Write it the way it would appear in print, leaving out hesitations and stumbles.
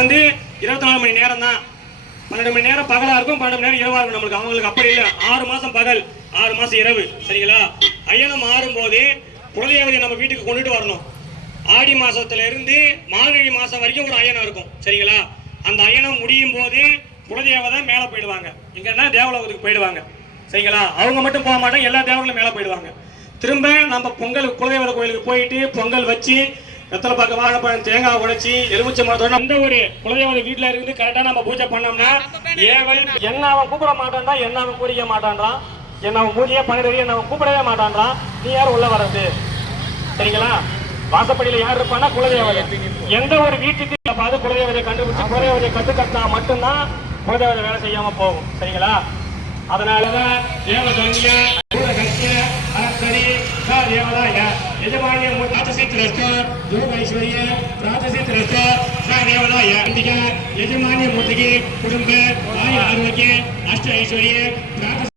வந்து 24 மணி நேரம் தான். 12 மணி நேரம் பகலா இருக்கும், 12 மணி நேரம் இரவா இருக்கும். நம்மளுக்கு அவங்களுக்கு அப்படி இல்லை. 6 மாசம் பகல், 6 மாசம் இரவு. சரிங்களா? அயனம் மாறும் போது குலதெய்வத்தை நம்ம வீட்டுக்கு கொண்டுட்டு வரணும். ஆடி மாசத்துல இருந்து மார்கழி மாசம் வரைக்கும் ஒரு அயனம் இருக்கும். சரிங்களா? அந்த அயனம் முடியும் போது குலதெய்வதை மேல போயிடுவாங்க. எங்கன்னா தேவலோகத்துக்கு போயிடுவாங்க. சரிங்களா? அவங்க மட்டும் போக மாட்டாங்க, எல்லா தேவர்களும் மேல போயிடுவாங்க. திரும்ப நம்ம பொங்கல் குலதெய்வ கோயிலுக்கு போயிட்டு பொங்கல் வச்சு வெத்தலை பாக்க வாழைப்பழம் தேங்காய் உடைச்சி எலுமிச்சை மரத்தோட அந்த ஒரு குலதெய்வ வீட்டுல இருந்து கரெக்டா நம்ம பூஜை பண்ணோம்னா ஏவல் என்ன அவன் கூப்பிட மாட்டான்றான், என்ன அவன் கூடிய மாட்டான்றான், என்ன அவன் பூஜையே பண்ணிடுறீ, என்ன அவன் கூப்பிடவே மாட்டான்றான். நீ யார் உள்ள வர்றது? சரிங்களா? வாசப்படியில யார் இருப்பான்னா குலதெய்வதை. எந்த ஒரு வீட்டுக்கு பார்த்து குலதெய்வதை கண்டுபிடிச்சு குலதெய்வதை கட்டுக்கட்டினா மட்டும்தான் குலதெய்வதை வேலை செய்யாம போகும். சரிங்களா? அதனாலதான் यजमान्य राजसिद्ध योग ऐश्वर्य राजसिद्ध देवदाय यजमान्य मूर्ति कुटुंब आरोग्य अष्ट ऐश्वर्य